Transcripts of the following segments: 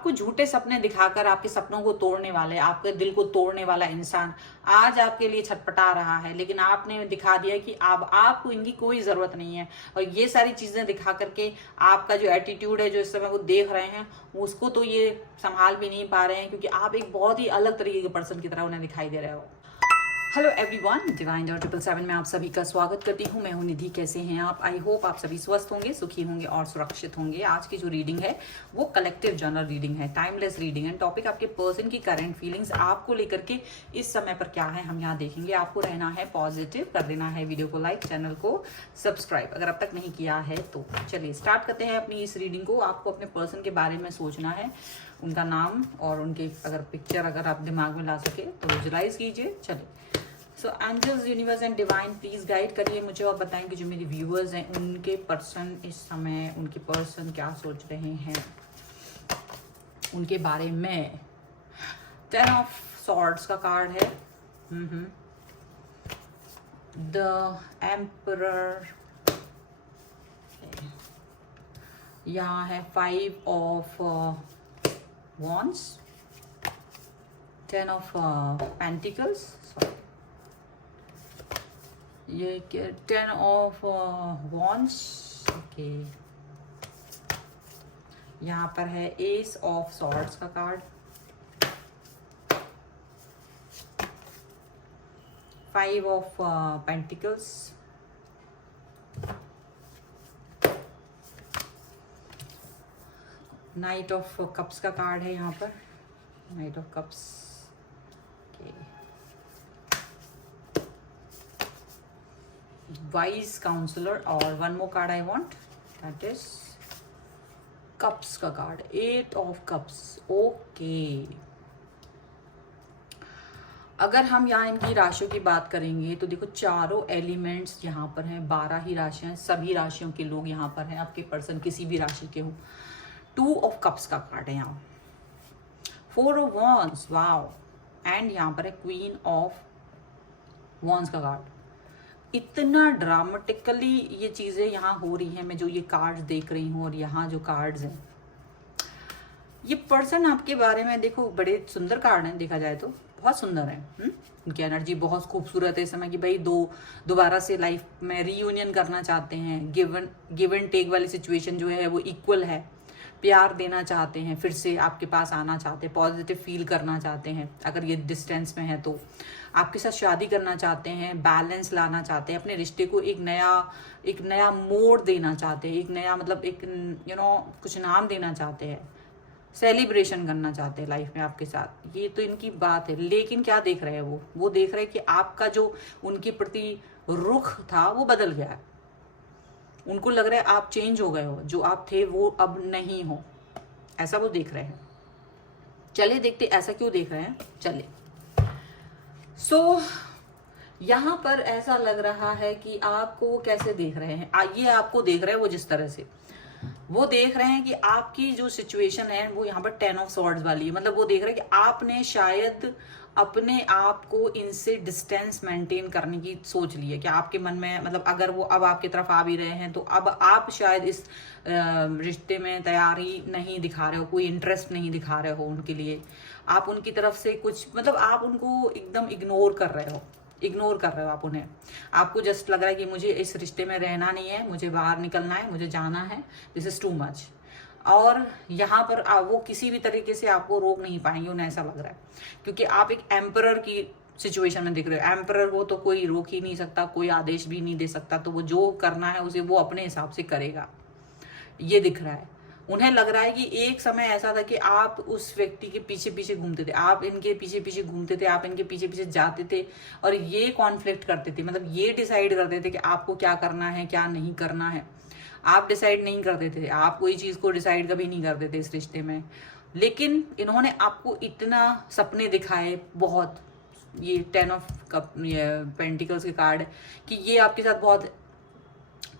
आपको झूठे सपने दिखाकर आपके सपनों को तोड़ने वाले, आपके दिल को तोड़ने वाला इंसान आज आपके लिए छटपटा रहा है, लेकिन आपने दिखा दिया कि अब आपको इनकी कोई जरूरत नहीं है। और ये सारी चीजें दिखा करके आपका जो एटीट्यूड है, जो इस समय वो देख रहे हैं, उसको तो ये संभाल भी नहीं पा रहे हैं, क्योंकि आप एक बहुत ही अलग तरीके के पर्सन की तरह उन्हें दिखाई दे रहे हो। हेलो एवरीवन, डिवाइन डॉट 777 में आप सभी का स्वागत करती हूँ। मैं हूँ निधि। कैसे हैं आप? आई होप आप सभी स्वस्थ होंगे, सुखी होंगे और सुरक्षित होंगे। आज की जो रीडिंग है वो कलेक्टिव जनरल रीडिंग है, टाइमलेस रीडिंग है। टॉपिक आपके पर्सन की करंट फीलिंग्स आपको लेकर के इस समय पर क्या है हम यहाँ देखेंगे। आपको रहना है पॉजिटिव, कर देना है वीडियो को लाइक, चैनल को सब्सक्राइब अगर अब तक नहीं किया है तो। चलिए स्टार्ट करते हैं अपनी इस रीडिंग को। आपको अपने पर्सन के बारे में सोचना है, उनका नाम और उनके अगर पिक्चर अगर आप दिमाग में ला सके तो विजुलाइज कीजिए। चलिए, so angels, universe and divine please guide करिए मुझे और बताएं कि जो मेरे व्यूअर्स हैं उनके पर्सन इस समय, उनके पर्सन क्या सोच रहे हैं उनके बारे में। 10 ऑफ सॉर्ड्स का कार्ड है, द एम्परर, यहाँ है 5 ऑफ वॉन्ड्स, 10 ऑफ पेंटिकल्स, ये 10 ऑफ वॉन्ड्स, ओके। यहाँ पर है एस ऑफ सॉर्ड्स का card, 5 of pentacles, knight of cups का कार्ड है यहाँ पर, knight of cups, okay. Wise counsellor और one more card I want, that is cups का कार्ड, 8 ऑफ कप्स, ओके। अगर हम यहाँ इनकी राशियों की बात करेंगे तो देखो चारों एलिमेंट्स यहाँ पर हैं, 12 ही राशियां, सभी राशियों के लोग यहाँ पर हैं। आपके पर्सन किसी भी राशि के हो। 2 ऑफ कप्स का कार्ड है यहाँ, 4 ऑफ वॉन्ड्स, वाओ, एंड यहाँ पर है क्वीन ऑफ वॉन्ड्स का कार्ड। इतना ड्रामेटिकली ये चीजें यहाँ हो रही हैं, मैं जो ये कार्ड्स देख रही हूँ और यहाँ जो कार्ड्स हैं, ये पर्सन आपके बारे में देखो बड़े सुंदर कार्ड हैं, देखा जाए तो बहुत सुंदर है। उनकी एनर्जी बहुत खूबसूरत है इस समय कि भाई दोबारा से लाइफ में रीयूनियन करना चाहते हैं। गिव एंड टेक वाली सिचुएशन जो है वो इक्वल है। प्यार देना चाहते हैं, फिर से आपके पास आना चाहते हैं, पॉजिटिव फील करना चाहते हैं। अगर ये डिस्टेंस में है तो आपके साथ शादी करना चाहते हैं, बैलेंस लाना चाहते हैं, अपने रिश्ते को एक नया मोड़ देना चाहते हैं, एक नया मतलब एक कुछ नाम देना चाहते हैं, सेलिब्रेशन करना चाहते हैं लाइफ में आपके साथ। ये तो इनकी बात है। लेकिन क्या देख रहे हैं वो देख रहे हैं कि आपका जो उनके प्रति रुख था वो बदल गया है। उनको लग रहा है आप चेंज हो गए हो, जो आप थे वो अब नहीं हो, ऐसा वो देख रहे हैं। चलिए देखते ऐसा क्यों देख रहे हैं। चलिए, सो यहाँ पर ऐसा लग रहा है कि आपको कैसे देख रहे हैं, ये आपको देख रहे हैं वो जिस तरह से वो देख रहे हैं कि आपकी जो सिचुएशन है वो यहाँ पर 10 ऑफ सॉर्ड्स वाली है। मतलब वो देख रहे हैं कि आपने शायद अपने आप को इनसे डिस्टेंस मेंटेन करने की सोच ली है। कि आपके मन में मतलब अगर वो अब आपकी तरफ आ भी रहे हैं तो अब आप शायद इस रिश्ते में तैयारी नहीं दिखा रहे हो, कोई इंटरेस्ट नहीं दिखा रहे हो उनके लिए। आप उनकी तरफ से कुछ मतलब आप उनको एकदम इग्नोर कर रहे हो आप उन्हें। आपको जस्ट लग रहा है कि मुझे इस रिश्ते में रहना नहीं है, मुझे बाहर निकलना है, मुझे जाना है, दिस इज टू मच। और यहाँ पर वो किसी भी तरीके से आपको रोक नहीं पाएंगे, उन्हें ऐसा लग रहा है। क्योंकि आप एक एम्परर की सिचुएशन में दिख रहे हो। एम्परर वो तो कोई रोक ही नहीं सकता, कोई आदेश भी नहीं दे सकता, तो वो जो करना है उसे वो अपने हिसाब से करेगा, ये दिख रहा है। उन्हें लग रहा है कि एक समय ऐसा था कि आप उस व्यक्ति के पीछे पीछे घूमते थे, आप इनके पीछे पीछे घूमते थे, आप इनके पीछे पीछे जाते थे और ये कॉन्फ्लिक्ट करते थे। मतलब ये डिसाइड करते थे कि आपको क्या करना है क्या नहीं करना है। आप डिसाइड नहीं करते थे, आप कोई चीज को डिसाइड कभी नहीं करते थे इस रिश्ते में। लेकिन इन्होंने आपको इतना सपने दिखाए बहुत, ये 10 ऑफ कप पेंटिकल्स के कार्ड, कि ये आपके साथ बहुत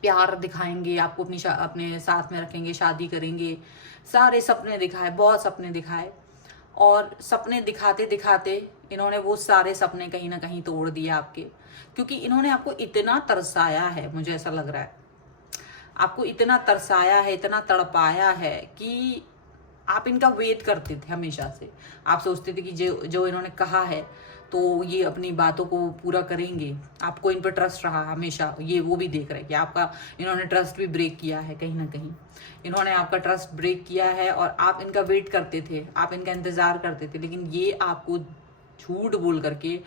प्यार दिखाएंगे, आपको अपने साथ में रखेंगे, शादी करेंगे, सारे सपने दिखाए, बहुत सपने दिखाए। और सपने दिखाते दिखाते इन्होंने वो सारे सपने कहीं ना कहीं तोड़ दिए आपके। क्योंकि इन्होंने आपको इतना तरसाया है, मुझे ऐसा लग रहा है आपको इतना तरसाया है, इतना तड़पाया है कि आप इनका वेट करते थे हमेशा से। आप सोचते थे कि जो इन्होंने कहा है तो ये अपनी बातों को पूरा करेंगे। आपको इन पर ट्रस्ट रहा हमेशा, ये वो भी देख रहे हैं कि आपका इन्होंने ट्रस्ट भी ब्रेक किया है, कहीं ना कहीं इन्होंने आपका ट्रस्ट ब्रेक किया है और आप इनका वेट करते थे, आप इनका इंतजार करते थे। लेकिन ये आपको झूठ बोल करके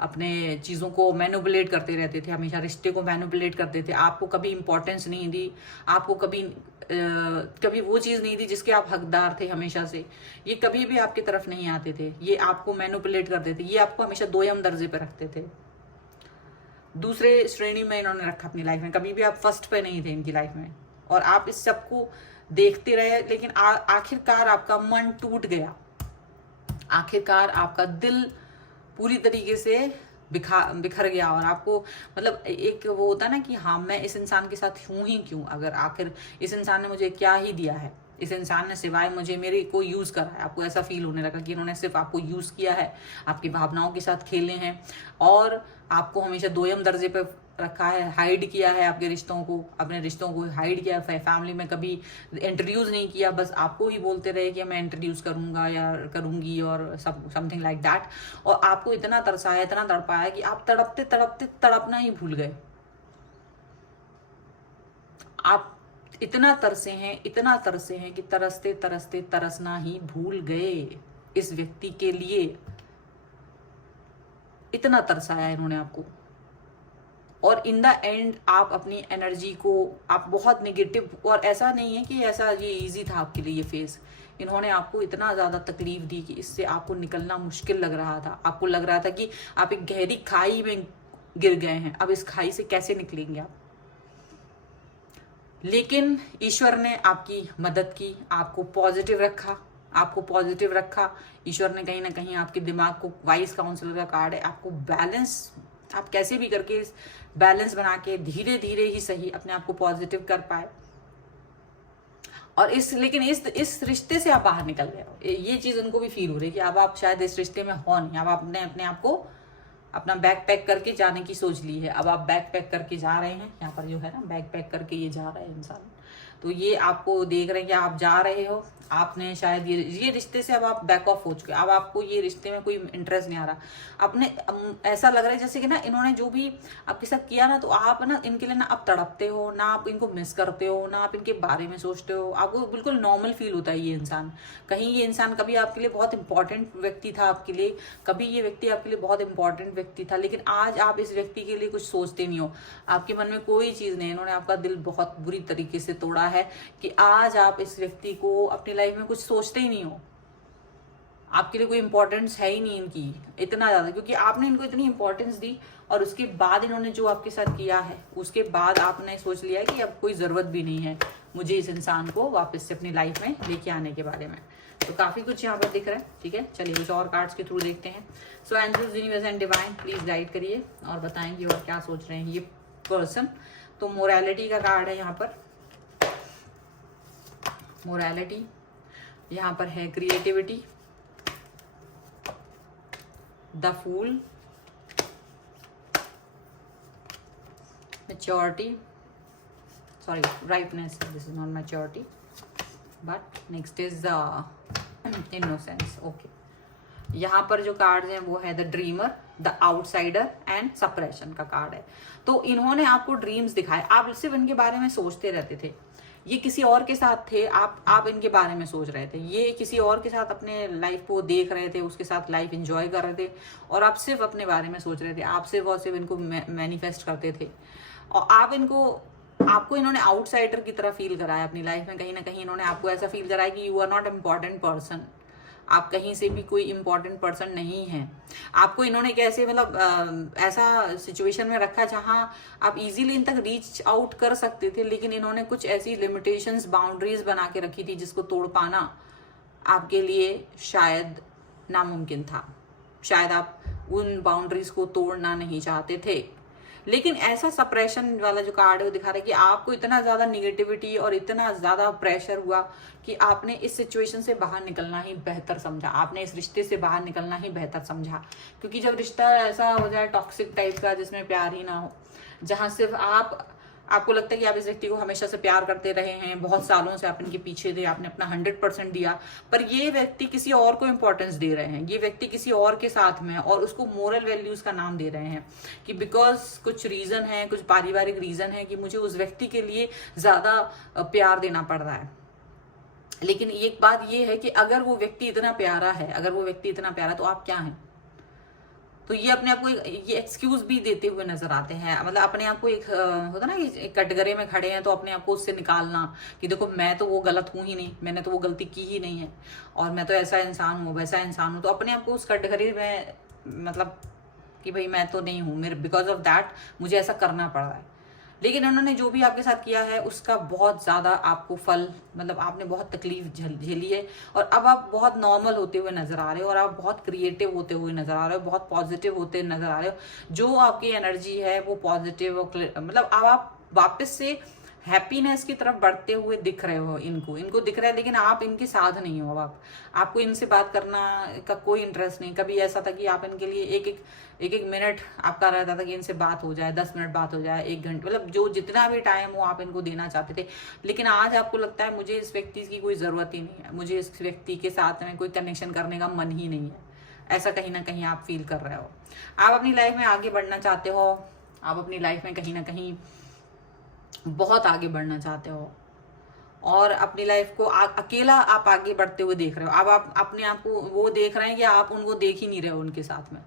अपने चीज़ों को मैनिपुलेट करते रहते थे, हमेशा रिश्ते को मैनिपुलेट करते थे। आपको कभी इंपॉर्टेंस नहीं दी, आपको कभी वो चीज़ नहीं दी जिसके आप हकदार थे हमेशा से। ये कभी भी आपकी तरफ नहीं आते थे, ये आपको मैनिपुलेट करते थे, ये आपको हमेशा दोयम दर्जे पे रखते थे, दूसरे श्रेणी में इन्होंने रखा अपनी लाइफ में। कभी भी आप फर्स्ट पे नहीं थे इनकी लाइफ में और आप इस सबको देखते रहे। लेकिन आखिरकार आपका मन टूट गया, आखिरकार आपका दिल पूरी तरीके से बिखर गया और आपको मतलब एक वो होता है ना कि हाँ मैं इस इंसान के साथ हूँ ही क्यों, अगर आखिर इस इंसान ने मुझे क्या ही दिया है, इस इंसान ने सिवाय मुझे मेरे को यूज़ करा है। आपको ऐसा फील होने लगा कि इन्होंने सिर्फ आपको यूज़ किया है, आपकी भावनाओं के साथ खेले हैं और आपको हमेशा दोयम दर्जे पर रखा है, हाइड किया है आपके रिश्तों को, अपने रिश्तों को हाइड किया है, फैमिली में कभी इंट्रोड्यूस नहीं किया, बस आपको ही बोलते रहे कि मैं इंट्रोड्यूस करूंगा या करूंगी और समथिंग लाइक दैट। और आपको इतना तरसाया, इतना तड़पाया कि आप तड़पते तड़पते तड़पना ही भूल गए। आप इतना तरसे हैं, इतना तरसे हैं कि तरसते तरसते तरसना ही भूल गए इस व्यक्ति के लिए। इतना तरसाया इन्होंने आपको और इन द एंड आप अपनी एनर्जी को आप बहुत नेगेटिव, और ऐसा नहीं है कि ऐसा ये इजी था आपके लिए ये फेस। इन्होंने आपको इतना ज़्यादा तकलीफ दी कि इससे आपको निकलना मुश्किल लग रहा था। आपको लग रहा था कि आप एक गहरी खाई में गिर गए हैं, अब इस खाई से कैसे निकलेंगे आप। लेकिन ईश्वर ने आपकी मदद की, आपको पॉजिटिव रखा, आपको पॉजिटिव रखा। ईश्वर ने कहीं ना कहीं आपके दिमाग को, वाइस काउंसलर का कार्ड है, आपको बैलेंस, आप कैसे भी करके बैलेंस बना के धीरे धीरे ही सही अपने आप को पॉजिटिव कर पाए। और लेकिन इस रिश्ते से आप बाहर निकल गए हो। ये चीज उनको भी फील हो रही है कि अब आप शायद इस रिश्ते में हो नहीं। अब आपने अपने आप को अपना बैग पैक करके जाने की सोच ली है। अब आप बैग पैक करके जा रहे हैं, यहाँ पर जो है ना बैग पैक करके ये जा रहा है इंसान। तो ये आपको देख रहे हैं कि आप जा रहे हो, आपने शायद ये रिश्ते से अब आप बैक ऑफ हो चुके। अब आपको ये रिश्ते में कोई इंटरेस्ट नहीं आ रहा। अपने ऐसा लग रहा है जैसे कि ना इन्होंने जो भी आपके साथ किया ना, तो आप ना इनके लिए ना आप तड़पते हो, ना आप इनको मिस करते हो, ना आप इनके बारे में सोचते हो। आपको बिल्कुल नॉर्मल फील होता है ये इंसान। कहीं ये इंसान कभी आपके लिए बहुत इंपॉर्टेंट व्यक्ति था, आपके लिए कभी ये व्यक्ति आपके लिए बहुत इंपॉर्टेंट व्यक्ति था, लेकिन आज आप इस व्यक्ति के लिए कुछ सोचते नहीं हो। आपके मन में कोई चीज़ नहीं। इन्होंने आपका दिल बहुत बुरी तरीके से तोड़ा है कि आज आप इस व्यक्ति को अपनी लाइफ में कुछ सोचते ही नहीं हो। आपके लिए कोई इंपॉर्टेंस है ही नहीं इनकी इतना ज्यादा, क्योंकि आपने इनको इतनी इंपॉर्टेंस दी और उसके बाद इन्होंने जो आपके साथ किया है, उसके बाद आपने सोच लिया कि अब कोई जरूरत भी नहीं है मुझे इस इंसान को वापस से अपनी लाइफ में लेके आने के बारे में। तो काफी कुछ यहाँ पर दिख रहा है। ठीक है, चलिए कुछ और कार्ड्स के थ्रू देखते हैं। So angels, universe and divine please guide करिए और बताएंगे और क्या सोच रहे हैं ये पर्सन। तो मोरालिटी का कार्ड है यहाँ पर, मोरालिटी। यहाँ पर है creativity, the fool, maturity, sorry ripeness, this is not maturity but next is the innocence. Okay, यहाँ पर जो कार्ड हैं वो है the dreamer, the outsider and suppression का कार्ड है। तो इन्होंने आपको ड्रीम्स दिखाए, आप सिर्फ इनके बारे में सोचते रहते थे। ये किसी और के साथ थे, आप इनके बारे में सोच रहे थे। ये किसी और के साथ अपने लाइफ को देख रहे थे, उसके साथ लाइफ एंजॉय कर रहे थे और आप सिर्फ अपने बारे में सोच रहे थे। आप सिर्फ और सिर्फ इनको मैनिफेस्ट करते थे और आपको इन्होंने आउटसाइडर की तरह फील कराया अपनी लाइफ में। कहीं ना कहीं इन्होंने आपको ऐसा फील कराया कि you are not important person, आप कहीं से भी कोई इम्पोर्टेंट पर्सन नहीं है। आपको इन्होंने कैसे मतलब ऐसा सिचुएशन में रखा जहां आप इजीली इन तक रीच आउट कर सकते थे, लेकिन इन्होंने कुछ ऐसी लिमिटेशंस, बाउंड्रीज बना के रखी थी जिसको तोड़ पाना आपके लिए शायद नामुमकिन था। शायद आप उन बाउंड्रीज को तोड़ना नहीं चाहते थे। लेकिन ऐसा सप्रेशन वाला जो कार्ड है वो दिखा रहा है कि आपको इतना ज्यादा निगेटिविटी और इतना ज्यादा प्रेशर हुआ कि आपने इस सिचुएशन से बाहर निकलना ही बेहतर समझा, आपने इस रिश्ते से बाहर निकलना ही बेहतर समझा। क्योंकि जब रिश्ता ऐसा हो जाए टॉक्सिक टाइप का जिसमें प्यार ही ना हो, जहां सिर्फ आप आपको लगता है कि आप इस व्यक्ति को हमेशा से प्यार करते रहे हैं, बहुत सालों से आप इनके पीछे थे, आपने अपना 100% दिया, पर ये व्यक्ति किसी और को इंपॉर्टेंस दे रहे हैं, ये व्यक्ति किसी और के साथ में है और उसको मोरल वैल्यूज का नाम दे रहे हैं कि बिकॉज कुछ रीजन है, कुछ पारिवारिक रीजन है कि मुझे उस व्यक्ति के लिए ज्यादा प्यार देना पड़ रहा है। लेकिन एक बात ये है कि अगर वो व्यक्ति इतना प्यारा है, अगर वो व्यक्ति इतना प्यारा, तो आप क्या हैं? तो ये अपने आप को ये एक्सक्यूज भी देते हुए नजर आते हैं, मतलब अपने आप को एक होता ना कि कटघरे में खड़े हैं तो अपने आप को उससे निकालना कि देखो मैं तो वो गलत हूं ही नहीं, मैंने तो वो गलती की ही नहीं है, और मैं तो ऐसा इंसान हूँ, वैसा इंसान हूँ, तो अपने आप को उस कटघरे में मतलब कि भाई मैं तो नहीं हूँ, मेरे बिकॉज ऑफ दैट मुझे ऐसा करना पड़ रहा है। लेकिन उन्होंने जो भी आपके साथ किया है उसका बहुत ज़्यादा आपको फल, मतलब आपने बहुत तकलीफ झेली है और अब आप बहुत नॉर्मल होते हुए नजर आ रहे हो और आप बहुत क्रिएटिव होते हुए नजर आ रहे हो, बहुत पॉजिटिव होते नजर आ रहे हो। जो आपकी एनर्जी है वो पॉजिटिव और मतलब अब आप वापस से हैप्पीनेस की तरफ बढ़ते हुए दिख रहे हो, इनको दिख रहा है, लेकिन आप इनके साथ नहीं हो। अब आपको इनसे बात करना का कोई इंटरेस्ट नहीं। कभी ऐसा था कि आप इनके लिए एक मिनट आपका रहता था कि इनसे बात हो जाए, 10 मिनट बात हो जाए, 1 घंटे, मतलब जो जितना भी टाइम हो आप इनको देना चाहते थे। लेकिन आज आपको लगता है मुझे इस व्यक्ति की कोई ज़रूरत ही नहीं है, मुझे इस व्यक्ति के साथ में कोई कनेक्शन करने का मन ही नहीं है। ऐसा कहीं ना कहीं आप फील कर रहे हो। आप अपनी लाइफ में आगे बढ़ना चाहते हो, आप अपनी लाइफ में कहीं ना कहीं बहुत आगे बढ़ना चाहते हो और अपनी लाइफ को अकेला आप आगे बढ़ते हुए देख रहे हो। अब आप अपने आप को वो देख रहे हैं कि आप उनको देख ही नहीं रहे हो उनके साथ में।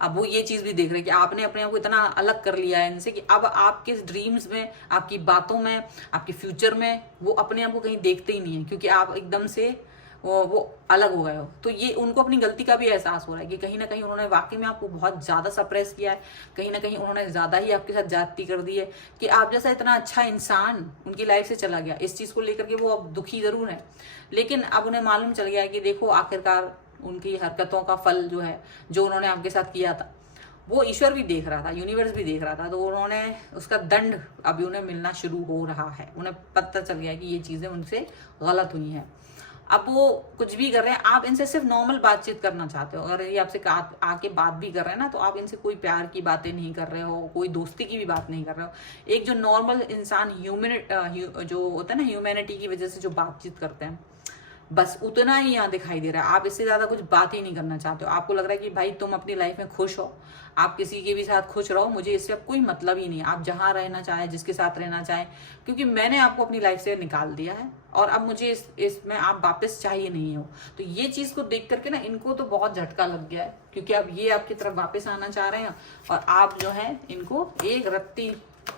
अब वो ये चीज भी देख रहे हैं कि आपने अपने आप को इतना अलग कर लिया है इनसे कि अब आपके ड्रीम्स में, आपकी बातों में, आपके फ्यूचर में वो अपने आप को कहीं देखते ही नहीं है, क्योंकि आप एकदम से वो अलग हो गए हो। तो ये उनको अपनी गलती का भी एहसास हो रहा है कि कहीं ना कहीं उन्होंने वाकई में आपको बहुत ज्यादा सप्रेस किया है, कहीं ना कहीं उन्होंने ज्यादा ही आपके साथ ज्यादती कर दी है कि आप जैसा इतना अच्छा इंसान उनकी लाइफ से चला गया। इस चीज को लेकर के वो अब दुखी जरूर है, लेकिन अब उन्हें मालूम चल गया है कि देखो आखिरकार उनकी हरकतों का फल जो है, जो उन्होंने आपके साथ किया था, वो ईश्वर भी देख रहा था, यूनिवर्स भी देख रहा था। तो उन्होंने उसका दंड अभी उन्हें मिलना शुरू हो रहा है। उन्हें पता चल गया है कि ये चीजें उनसे गलत हुई हैं। अब वो कुछ भी कर रहे हैं, आप इनसे सिर्फ नॉर्मल बातचीत करना चाहते हो। अगर ये आपसे आके बात भी कर रहे हैं ना, तो आप इनसे कोई प्यार की बातें नहीं कर रहे हो, कोई दोस्ती की भी बात नहीं कर रहे हो। एक जो नॉर्मल इंसान जो होता है ना, ह्यूमैनिटी की वजह से जो बातचीत करते हैं, बस उतना ही यहाँ दिखाई दे रहा है। आप इससे ज्यादा कुछ बात ही नहीं करना चाहते हो। आपको लग रहा है कि भाई तुम अपनी लाइफ में खुश हो, आप किसी के भी साथ खुश रहो, मुझे इससे अब कोई मतलब ही नहीं। आप जहां रहना चाहें, जिसके साथ रहना चाहें, क्योंकि मैंने आपको अपनी लाइफ से निकाल दिया है और अब मुझे इसमें आप वापस चाहिए नहीं हो। तो ये चीज को देख करके ना इनको तो बहुत झटका लग गया है, क्योंकि अब ये आपकी तरफ वापस आना चाह रहे हैं और आप जो है इनको एक रत्ती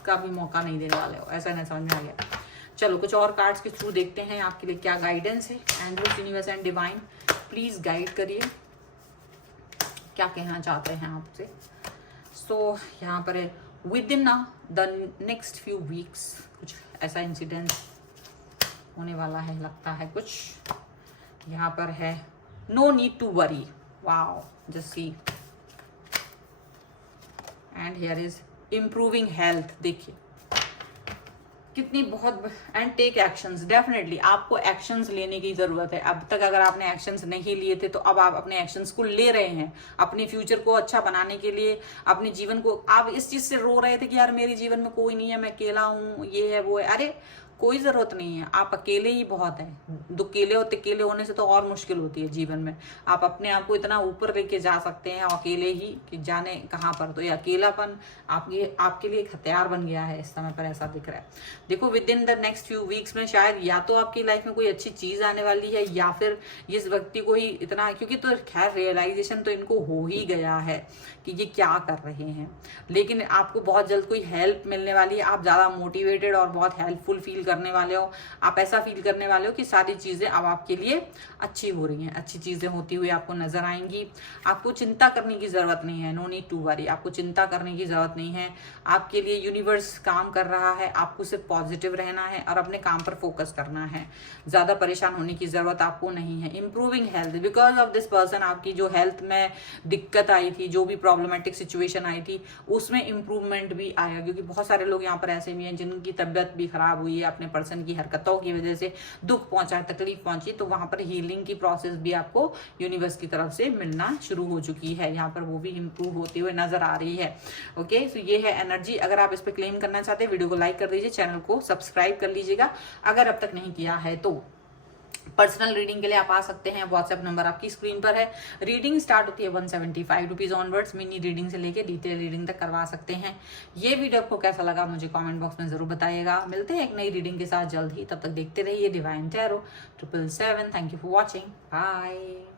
का भी मौका नहीं देने वाले हो। ऐसा नहीं समझ में आ गया। चलो कुछ और कार्ड्स के थ्रू देखते हैं आपके लिए क्या गाइडेंस है। Angels, universe and divine please guide करिए, क्या कहना चाहते हैं आपसे। सो यहाँ पर है with in the next few weeks कुछ ऐसा इंसिडेंट होने वाला है, लगता है कुछ। यहाँ पर है no need to worry, wow, just see. And here is improving health. देखिए कितनी बहुत, एंड टेक एक्शंस। डेफिनेटली आपको एक्शंस लेने की जरूरत है। अब तक अगर आपने एक्शंस नहीं लिए थे तो अब आप अपने एक्शंस को ले रहे हैं, अपने फ्यूचर को अच्छा बनाने के लिए, अपने जीवन को। आप इस चीज से रो रहे थे कि यार मेरे जीवन में कोई नहीं है, मैं अकेला हूँ, ये है वो है। अरे कोई जरूरत नहीं है, आप अकेले ही बहुत हैं। अकेले होने से तो और मुश्किल होती है जीवन में। आप अपने आप को इतना ऊपर लेके जा सकते हैं अकेले ही कि जाने कहाँ पर। तो ये अकेलापन आपके लिए एक हथियार बन गया है इस समय पर, ऐसा दिख रहा है। देखो with in the next few weeks में शायद या तो आपकी लाइफ में कोई अच्छी चीज आने वाली है, या फिर इस व्यक्ति को ही इतना, क्योंकि तो खैर रियलाइजेशन तो इनको हो ही गया है कि ये क्या कर रहे हैं। लेकिन आपको बहुत जल्द कोई हेल्प मिलने वाली है। आप ज्यादा मोटिवेटेड और बहुत हेल्पफुल फील करने वाले हो। आप ऐसा फील करने वाले हो कि सारी चीजें अब आपके लिए अच्छी हो रही हैं, अच्छी चीजें होती हुई आपको नजर आएंगी। आपको चिंता करने की जरूरत नहीं है, नो नीड टू वरी। आपको चिंता करने की जरूरत नहीं है। आपके लिए यूनिवर्स काम कर रहा है। आपको सिर्फ पॉजिटिव रहना है और अपने काम पर फोकस करना है। ज्यादा परेशान होने की जरूरत आपको नहीं है। Improving health, because of this person आपकी जो हेल्थ में दिक्कत आई थी, जो भी प्रॉब्लमेटिक सिचुएशन आई थी, उसमें इंप्रूवमेंट भी आया। क्योंकि बहुत सारे लोग यहाँ पर ऐसे भी हैं जिनकी तबियत भी खराब हुई है, अपने पर्सन की हरकतों की वजह से दुख पहुंचा, तकलीफ पहुंची, तो वहां पर हीलिंग की प्रोसेस भी आपको यूनिवर्स की तरफ से मिलना शुरू हो चुकी है। यहाँ पर वो भी इंप्रूव होते हुए नजर आ रही है। ओके, तो ये है एनर्जी। अगर आप इस पर क्लेम करना चाहते हैं, वीडियो को लाइक कर दीजिए, चैनल को सब्सक्राइब कर लीजिएगा अगर अब तक नहीं किया है तो। पर्सनल रीडिंग के लिए आप आ सकते हैं, व्हाट्सएप नंबर आपकी स्क्रीन पर है। रीडिंग स्टार्ट होती है 175 रुपीज ऑनवर्ड्स। मिनी रीडिंग से लेके डिटेल रीडिंग तक करवा सकते हैं। ये वीडियो आपको कैसा लगा मुझे कमेंट बॉक्स में जरूर बताइएगा। मिलते हैं एक नई रीडिंग के साथ जल्द ही, तब तक देखते रहिए divine tarot 777। Thank you for watching, bye.